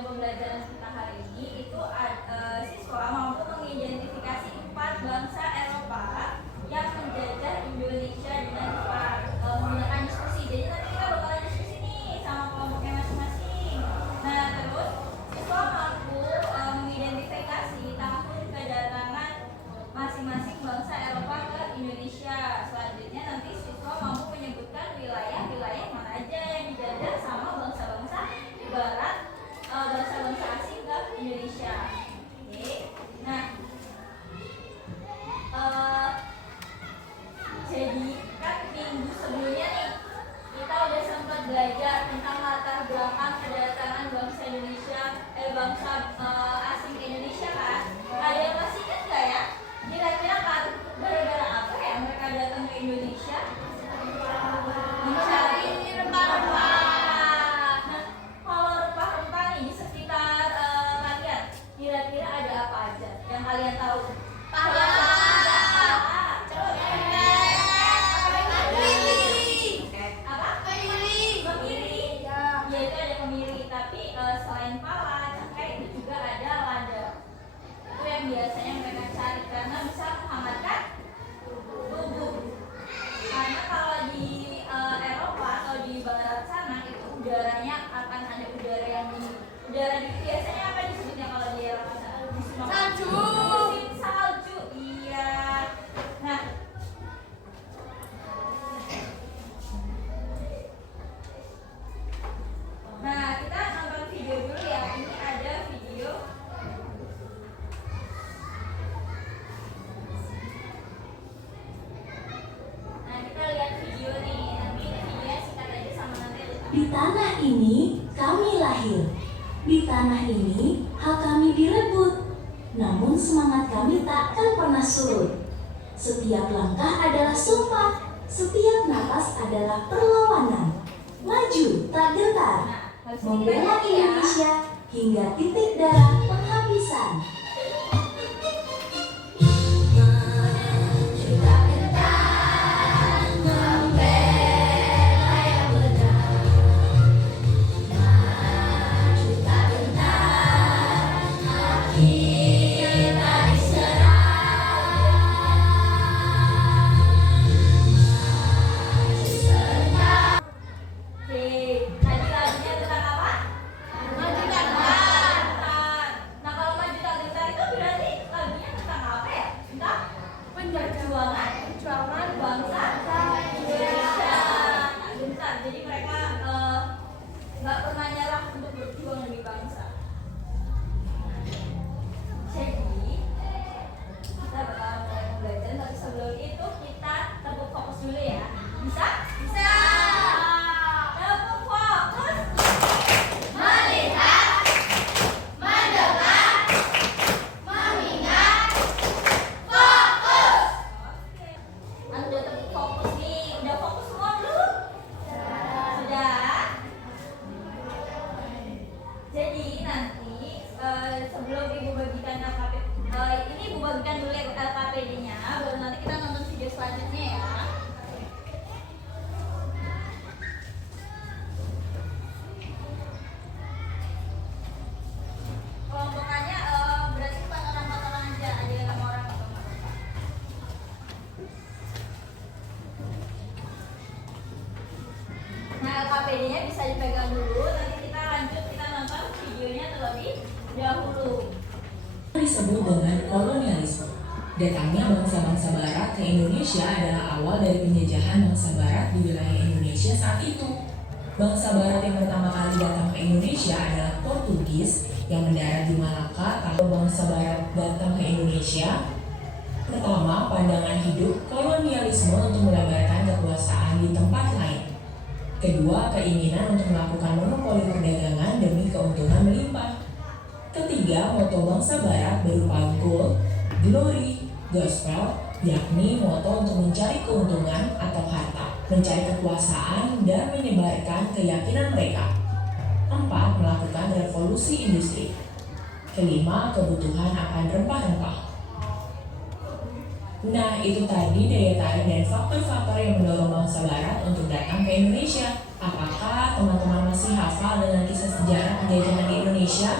tujuan pembelajaran kita hari ini itu siswa mampu mengidentifikasi 4 bangsa Eropa yang menjajah Indonesia dengan menggunakan diskusi. Jadi nanti kita bakalan diskusi nih sama kelompoknya masing-masing. Nah terus siswa mampu mengidentifikasi tahun kedatangan masing-masing bangsa Eropa ke Indonesia. Selanjutnya nanti siswa mampu menyebutkan wilayah-wilayah mana aja yang dijajah sama bangsa-bangsa Barat, bangsa-bangsa asing ke Indonesia. Oke. Nah, jadi kan minggu sebelumnya nih kita udah sempat belajar tentang latar belakang kedatangan bangsa Indonesia, bangsa asing ke Indonesia kan. Ada yang masih ingat nggak ya? Kira-kira kan gara-gara apa ya mereka datang ke Indonesia? Mencari rempah-rempah. Nah, kalau rempah-rempah nih di sekitar kalian, kira-kira ada apa aja yang kalian tahu? Selain pala, cengkeh itu juga ada lada. Itu yang biasanya mereka cari karena bisa menghangatkan tubuh. Karena kalau di Eropa atau di barat sana itu udaranya akan ada udara yang dingin. Udara dingin biasanya apa disebutnya kalau di Eropa sana? Salju. Musim salju. Iya. Nah, kita nonton video dulu ya. Ini ada video. Nah, kita lihat video nih. Nanti videonya singkat aja sama nanti. Di tanah ini kami lahir. Di tanah ini hak kami direbut. Namun semangat kami takkan pernah surut. Setiap langkah adalah sumpah. Setiap napas adalah perlawanan. Maju tak gentar. Membela Indonesia hingga titik darah penghabisan. LKPD-nya bisa dipegang dulu, nanti kita lanjut, kita nonton videonya terlebih dahulu. Disebut dengan kolonialisme. Datangnya bangsa-bangsa barat ke Indonesia adalah awal dari penjajahan bangsa barat di wilayah Indonesia saat itu. Bangsa barat yang pertama kali datang ke Indonesia adalah Portugis yang mendarat di Malaka. Kalau bangsa barat datang ke Indonesia, pertama pandangan hidup kolonialisme untuk melebarkan kekuasaan di tempat lain. Kedua, keinginan untuk melakukan monopoli perdagangan demi keuntungan melimpah. Ketiga, moto bangsa barat berupa gold, glory, gospel, yakni moto untuk mencari keuntungan atau harta, mencari kekuasaan, dan menyebarkan keyakinan mereka. 4. Melakukan revolusi industri. Kelima, kebutuhan akan rempah-rempah. Nah, itu tadi daya tarik dan faktor-faktor yang mendorong bangsa barat untuk datang ke Indonesia. Apakah teman-teman masih hafal dengan kisah sejarah penjajahan di Indonesia?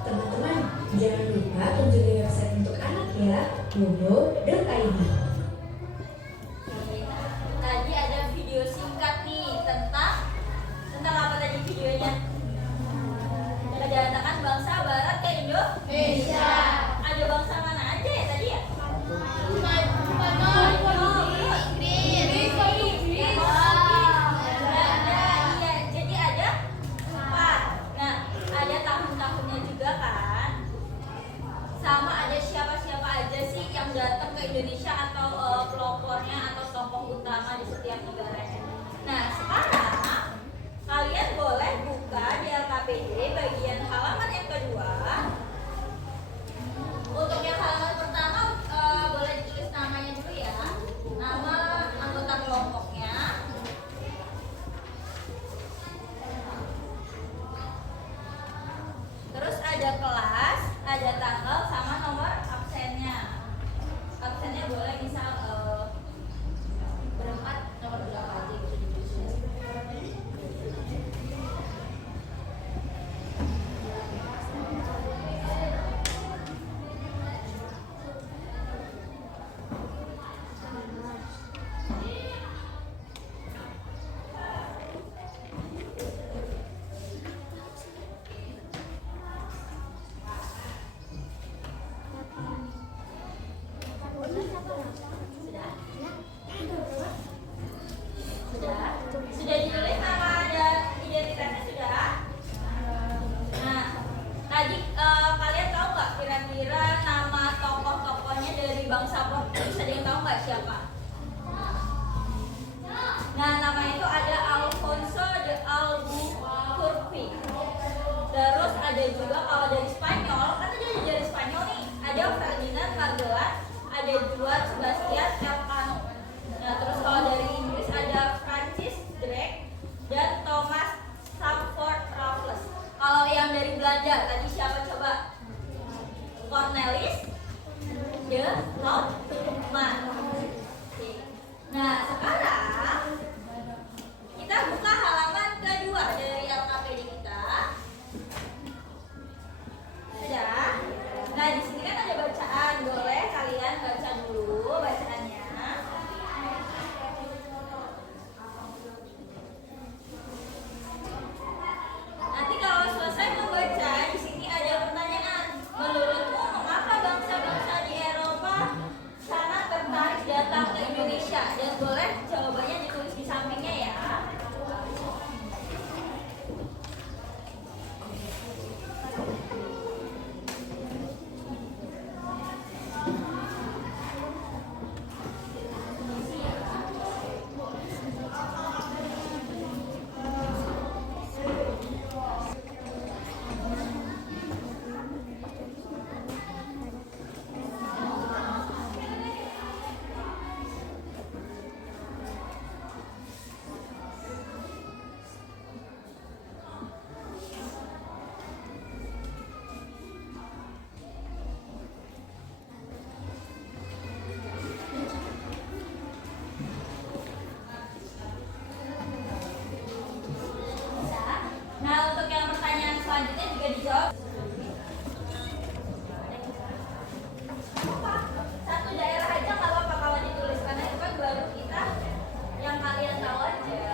Teman-teman, jangan lupa kunjungi website untuk anak ya, bobo.id. Tadi ada video singkat nih tentang apa tadi videonya? Kedatangan bangsa Barat ke Indonesia. Ada bangsa mana aja ya tadi ya? Iya, jadi ada 4. Nah, ada tahun-tahunnya juga kan? Sama ada siapa-siapa aja sih yang datang ke Indonesia atau pelopornya atau tokoh utama di setiap negaranya. Nah, sekarang kalian boleh buka di LKPD bagian halaman yang kedua. Untuk yang halaman pertama boleh ditulis namanya dulu ya, nama anggota kelompoknya. Terus ada kelas, ada tanggal sama nomor absennya. Absennya boleh misal berempat, nomor berapa aja gitu ditulis. Sudah ditulis nama dan identitasnya sudah. Nah, tadi kalian tahu nggak kira-kira nama tokoh-tokohnya dari bangsa Portugis? Ada yang tahu nggak siapa? Nah, nama itu ada Alfonso de Albuquerque. Terus ada juga kalau dari Spanyol, kan tadi ada dari Spanyol nih, ada Ferdinand Magellan, ada Juan Sebastian Elcano. Nah, terus kalau dari Inggris ada Francis Drake dan Thomas Stamford Raffles. Kalau yang dari Belanda tadi siapa coba? Cornelis de Houtman. Nah, sekarang kita buka halaman kedua dari LKPD kita. Sudah. Nah, di sini kan ada bacaan, boleh kalian baca dulu bacaannya. Nanti kalau selesai membaca, di sini ada pertanyaan. Menurutmu mengapa bangsa-bangsa di Eropa sangat tertarik datang ke Indonesia? Dan boleh jawabannya ditulis di sampingnya ya. Nah, untuk yang pertanyaan selanjutnya juga dijawab. Satu daerah aja nggak apa-apa kalau ditulis, karena itu kan baru kita yang kalian tahu aja.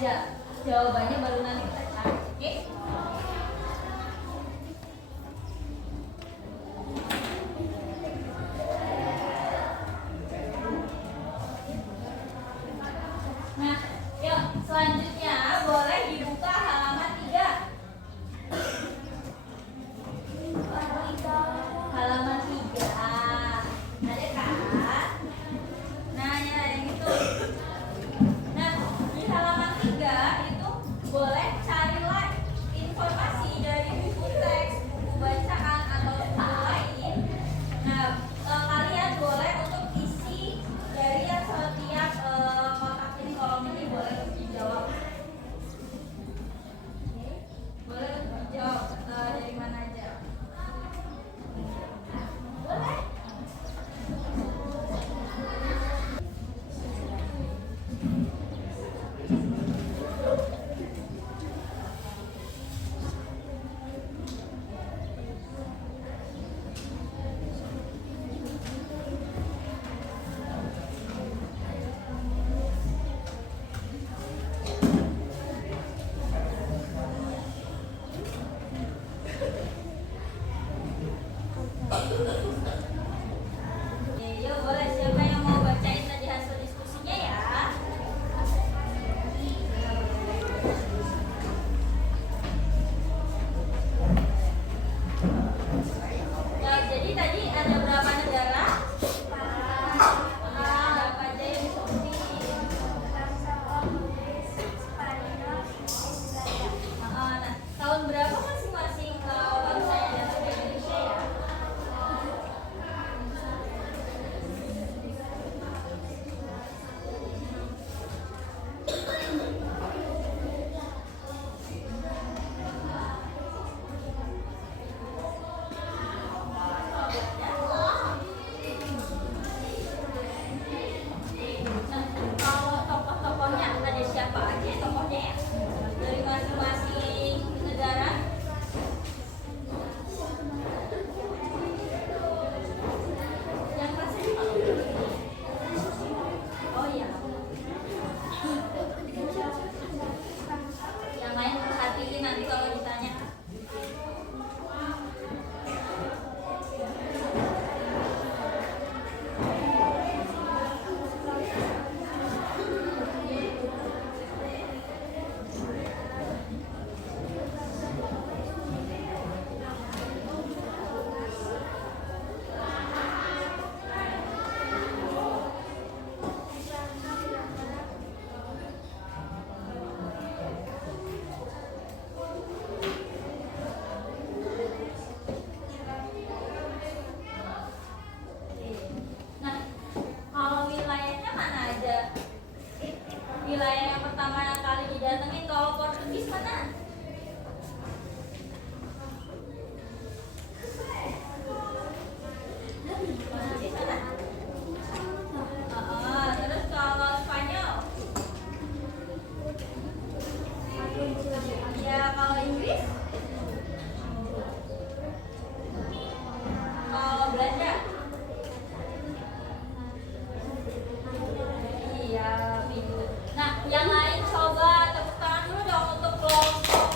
aja. Jawabannya baru nanti kita cari, oke? Nah, yuk selanjutnya boleh dibuka halaman 3. Halaman 3. Ada kan? Nah, yang itu. Nah, di halaman 3 itu boleh carilah informasi dari buku teks, buku bacaan atau buku lain. Nah, kalian boleh untuk isi dari yang setiap kotak ini, kolom ini boleh dijawab. Oke. Boleh dijawab dari mana aja. Boleh. Oke, yuk boleh siapa yang mau bacain tadi hasil diskusinya ya? Ya, jadi tadi ada berapa negara? Berapa aja yang disebutin? Nah, tahun berapa masing-masing bangsanya datang ke Indonesia ya? Nah, kalau tokoh-tokohnya ada siapa aja tokohnya ya? Dari masing-masing negara? Yang pasti oh iya. Yang lain perhatiin nanti kalau ditanya. Nah, kalau wilayahnya mana aja? Wilayah yang pertama yang kali didatengin kalau Portugis mana? Portugis mana? Terus kalau Spanyol? Ya, kalau Inggris? Kalau Belanda? Iya, itu. Nah, yang lain coba tepuk tangan dulu dong untuk kelompok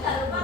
Gak lupa